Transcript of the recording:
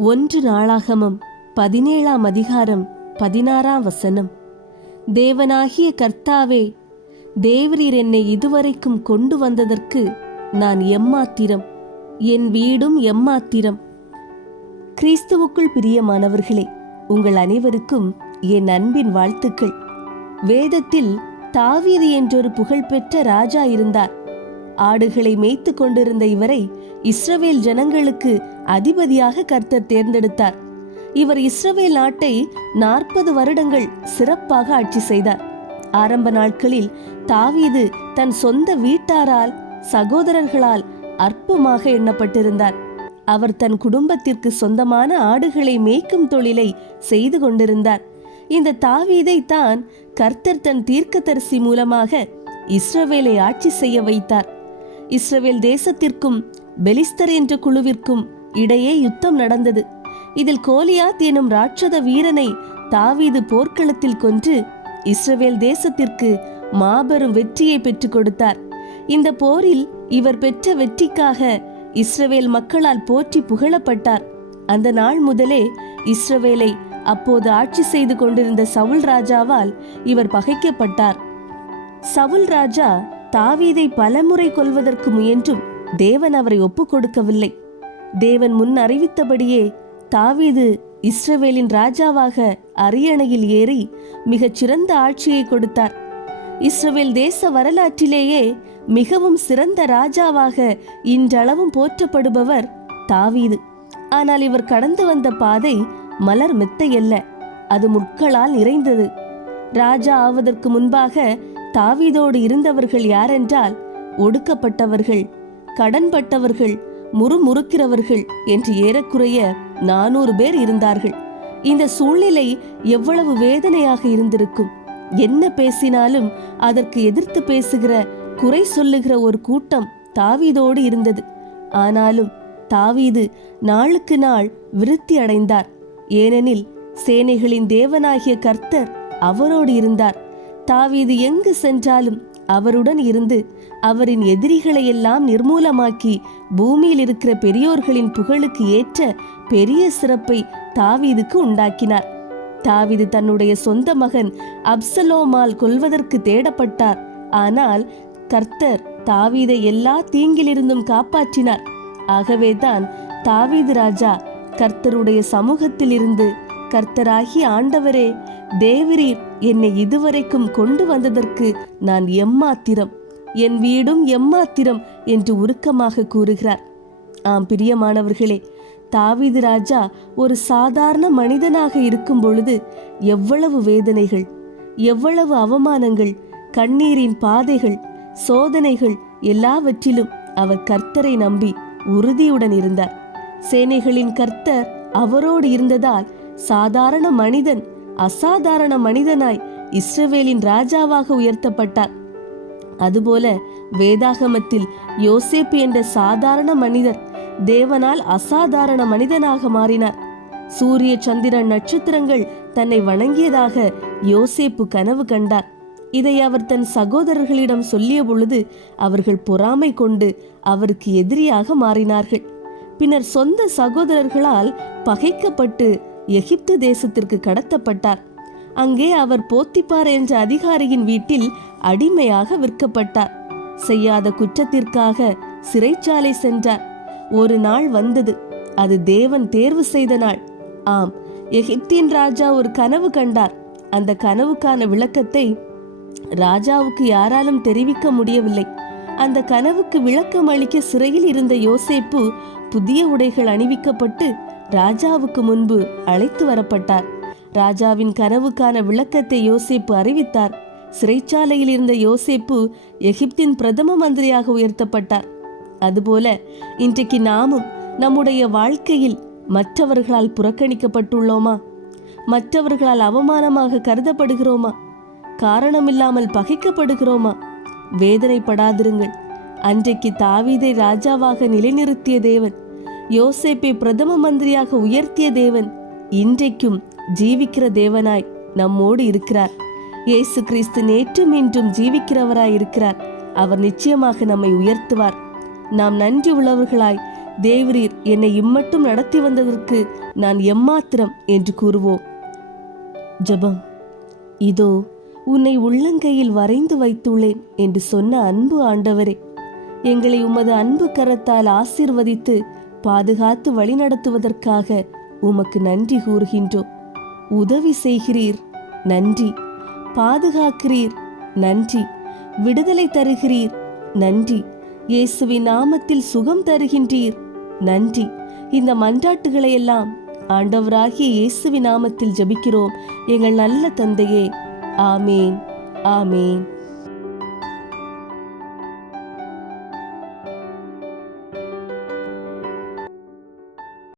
ஒன்று நாளாகமம் பதினேழாம் அதிகாரம் பதினாறாம் வசனம். தேவனாகிய கர்த்தாவே தேவரீர் என்னை இதுவரைக்கும் கொண்டு வந்ததற்கு நான் எம்மாத்திரம் என் வீடும் எம்மாத்திரம். கிறிஸ்துவுக்குள் பிரியமானவர்களே உங்கள் அனைவருக்கும் என் அன்பின் வாழ்த்துக்கள். வேதத்தில் தாவீது என்றொரு புகழ்பெற்ற ராஜா இருந்தார். ஆடுகளை மேய்த்து கொண்டிருந்த இவரை இஸ்ரவேல் ஜனங்களுக்கு அதிபதியாக கர்த்தர் தேர்ந்தெடுத்தார். இவர் இஸ்ரவேல் நாட்டை நாற்பது வருடங்கள் சிறப்பாக ஆட்சி செய்தார். ஆரம்ப நாட்களில் தாவீது தன் சொந்த வீட்டாரால் சகோதரர்களால் அற்பமாக எண்ணப்பட்டிருந்தார். அவர் தன் குடும்பத்திற்கு சொந்தமான ஆடுகளை மேய்க்கும் தொழிலை செய்து கொண்டிருந்தார். இந்த தாவீதை தான் கர்த்தர் தன் தீர்க்கதரிசி மூலமாக இஸ்ரவேலை ஆட்சி செய்ய வைத்தார். இஸ்ரவேல் தேசத்திற்கும் பெலிஸ்தர் என்ற குழுவிற்கும் இடையே யுத்தம் நடந்தது. இதில் கோலியாத் எனும் ராட்சத வீரனை தாவீது போர்க்களத்தில் கொன்று இஸ்ரவேல் தேசத்திற்கு மாபெரும் வெற்றியை பெற்றுக் கொடுத்தார். இந்த போரில் இவர் பெற்ற வெற்றிக்காக இஸ்ரவேல் மக்களால் போற்றி புகழப்பட்டார். அந்த நாள் முதலே இஸ்ரவேலை அப்போது ஆட்சி செய்து கொண்டிருந்த சவுல் ராஜாவால் இவர் பகைக்கப்பட்டார். சவுல் ராஜா தாவீதை பலமுறை கொல்வதற்கு முயன்றும் தேவன் அவரை ஒப்புக் கொடுக்கவில்லை தேவன் முன் அறிவித்தபடியே தாவீது இஸ்ரவேலின் ராஜாவாக அரியணையில் ஏறி மிகச் சிறந்த ஆட்சியை கொடுத்தார். இஸ்ரவேல் தேச வரலாற்றிலேயே மிகவும் சிறந்த ராஜாவாக இன்றளவும் போற்றப்படுபவர் தாவீது. ஆனால் இவர் கடந்து வந்த பாதை மலர் மெத்தையல்ல அது முட்களால் நிறைந்தது. ராஜா ஆவதற்கு முன்பாக தாவீதோடு இருந்தவர்கள் யாரென்றால் ஒடுக்கப்பட்டவர்கள் கடன்பட்டவர்கள் முறுமுறுக்கிறவர்கள் என்று ஏறக்குறைய நானூறு பேர் இருந்தார்கள். இந்த சூழ்நிலை எவ்வளவு வேதனையாக இருந்திருக்கும். என்ன பேசினாலும் அதற்கு எதிர்த்து பேசுகிற குறை சொல்லுகிற ஒரு கூட்டம் தாவீதோடு இருந்தது. ஆனாலும் தாவீது நாளுக்கு நாள் விருத்தி அடைந்தார். ஏனெனில் சேனைகளின் தேவனாகிய கர்த்தர் அவரோடு இருந்தார். தாவீது எங்கு சென்றாலும் அவருடன் இருந்து அவரின் எதிரிகளை எல்லாம் நிர்மூலமாக்கி பூமியில் இருக்கிற பெரியோர்களின் புகழுக்கு ஏற்ற பெரிய சிறப்பை தாவீதுக்கு உண்டாக்கினார். தாவீது தன்னுடைய சொந்த மகன் அப்சலோமால் கொல்வதற்கு தேடப்பட்டார். ஆனால் கர்த்தர் தாவீதை எல்லா தீங்கிலிருந்தும் காப்பாற்றினார். ஆகவேதான் தாவீது ராஜா கர்த்தருடைய சமூகத்திலிருந்து கர்த்தராகி ஆண்டவரே தேவரீர் என்னை இதுவரைக்கும் கொண்டு வந்ததற்கு நான் எம்மாத்திரம் என் வீடும் எம்மாத்திரம் என்று உருக்கமாக கூறுகிறார். ஆம் பிரியமானவர்களே தாவீது ராஜா ஒரு சாதாரண மனிதனாக இருக்கும் பொழுது எவ்வளவு வேதனைகள் எவ்வளவு அவமானங்கள் கண்ணீரின் பாதைகள் சோதனைகள் எல்லாவற்றிலும் அவர் கர்த்தரை நம்பி உறுதியுடன் இருந்தார். சேனைகளின் கர்த்தர் அவரோடு இருந்ததால் சாதாரண மனிதன் அசாதாரண மனிதனாய் இஸ்ரவேலின் ராஜாவாக உயர்த்தப்பட்டார். அதுபோல வேதாகமத்தில் யோசேப்பு என்ற சாதாரண மனிதர் தேவனால் அசாதாரண மனிதனாக மாறினார். சூரிய சந்திர நட்சத்திரங்கள் தன்னை வணங்கியதாக யோசேப்பு கனவு கண்டார். இதை அவர் தன் சகோதரர்களிடம் சொல்லிய பொழுது அவர்கள் பொறாமை கொண்டு அவருக்கு எதிரியாக மாறினார்கள். பின்னர் சொந்த சகோதரர்களால் பகைக்கப்பட்டு எகிப்து தேசத்திற்கு கடத்தப்பட்டார். அங்கே அவர் போத்திப்பார் என்ற அதிகாரியின் வீட்டில் அடிமையாக விற்கப்பட்டார். செய்யாத குற்றத்திற்காக சிறைச்சாலை சென்றார். ஒரு நாள் வந்தது. அது தேவன் தேர்வு செய்த நாள். ஆம் எகிப்தின் ராஜா ஒரு கனவு கண்டார். அந்த கனவுக்கான விளக்கத்தை ராஜாவுக்கு யாராலும் தெரிவிக்க முடியவில்லை. அந்த கனவுக்கு விளக்கம் அளிக்க சிறையில் இருந்த யோசேப்பு புதிய உடைகள் அணிவிக்கப்பட்டு ராஜாவுக்கு முன்பு அழைத்து வரப்பட்டார். ராஜாவின் கனவுக்கான விளக்கத்தை யோசேப்பு அறிவித்தார். சிறைச்சாலையில் இருந்த யோசேப்பு எகிப்தின் பிரதம மந்திரியாக உயர்த்தப்பட்டார். அதுபோல இன்றைக்கு நாமும் நம்முடைய வாழ்க்கையில் மற்றவர்களால் புறக்கணிக்கப்பட்டுள்ளோமா? மற்றவர்களால் அவமானமாக கருதப்படுகிறோமா? காரணமில்லாமல் பகைக்கப்படுகிறோமா? வேதனைப்படாதிருங்கள். அன்றைக்கு தாவீதை ராஜாவாக நிலைநிறுத்திய தேவன் யோசேப்பை பிரதம மந்திரியாக உயர்த்திய தேவன் இன்றைக்கும் ஜீவிக்கிற தேவனாய் நம்மோடு இருக்கிறார். இயேசு கிறிஸ்து நேற்றும் இன்றும் ஜீவிக்கிறவராய் இருக்கிறார். அவர் நிச்சயமாக நம்மை உயர்த்துவார். நாம் நன்றி உள்ளவர்களாய் தேவரீர் என்னை இம்மட்டும் நடத்தி வந்ததற்கு நான் எம்மாத்திரம் என்று கூறுவோம். ஜெபம். இதோ உன்னை உள்ளங்கையில் வரைந்து வைத்துள்ளேன் என்று சொன்ன அன்பு ஆண்டவரே. எங்களை உமது அன்பு கரத்தால் ஆசீர்வதித்து பாதுகாத்து வழிநடத்துவதற்காக உமக்கு நன்றி கூறுகின்றோம். உதவி செய்கிறீர் நன்றி. பாதுகாக்கிறீர் நன்றி. விடுதலை தருகிறீர் நன்றி. இயேசுவின் நாமத்தில் சுகம் தருகின்றீர் நன்றி. இந்த மன்றாட்டுகளை எல்லாம் ஆண்டவராகிய இயேசுவின் நாமத்தில் ஜபிக்கிறோம். எங்கள் நல்ல தந்தையே ஆமேன் ஆமேன்.